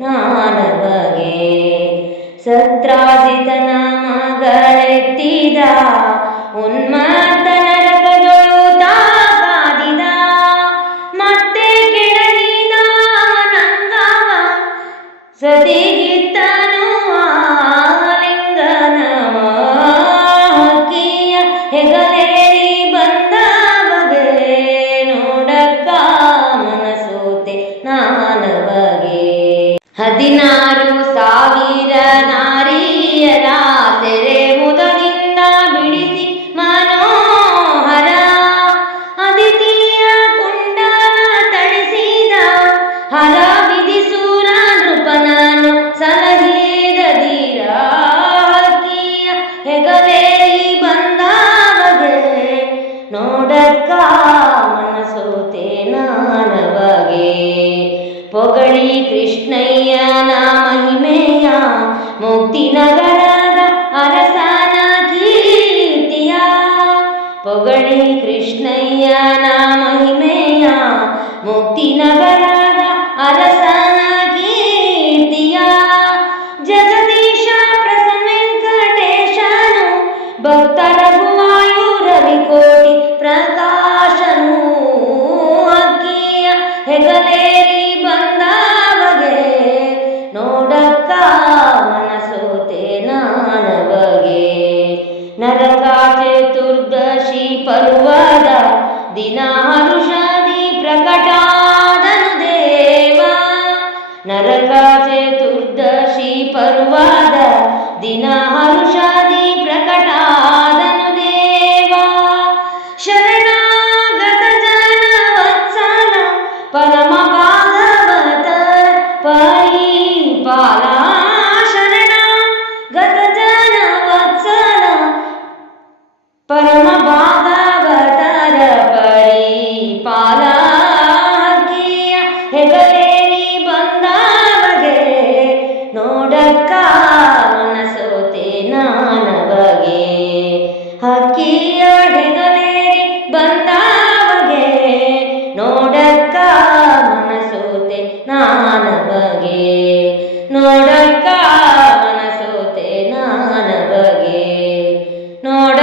ಮಾನವಗೆ ಸತ್ರಾಜಿತನ ಮಗಳೆತ್ತಿದ ಉನ್ಮತ್ತನ ಬಾದಿದ ಮತ್ತೆ ಕೆಡಲಿದ ನಂಗವ ಸತಿಗಿತ್ತ ಪೊಗಳಿ ಕೃಷ್ಣಯ್ಯ ಮಹಿಮೆಯ ಮುಕ್ತಿ ನಗರದ ಅರಸನ ಕೀರ್ತಿಯ. ಪೊಗಳಿ ಕೃಷ್ಣಯ್ಯನ ಮಹಿಮೆಯ ಮುಕ್ತಿ ನಗರದ ಅರಸನ ಕೀರ್ತಿಯ. ಜಗದೀಶ ಪ್ರಸನ್ನ ವೆಂಕಟೇಶನು, ಭಕ್ತರ ಪ್ರಕಾಶನು ಅಕ್ಕಿಯ ಹೆಗಲೇರಿ ಪರ್ವದ ದಿನ ಹರುಷದಿ ಪ್ರಕಟಾದನು ದೇವ. ನರಕ ಚತುರ್ದಶಿ ಪರ್ವಾದ ದಿನ ಹರುಷದಿ ಕಾರಣ ಸೋತೆ ನಾನ ಬಗೆ ಹಕ್ಕಿಯ ಬಂದಾವಗೆ. ನೋಡಕ್ಕ ಮನಸೋತೆ ನಾನ ಬಗೆ ನೋಡಕ್ಕ ಮನಸೋತೆ ನಾನ ಬಗೆ ನೋಡ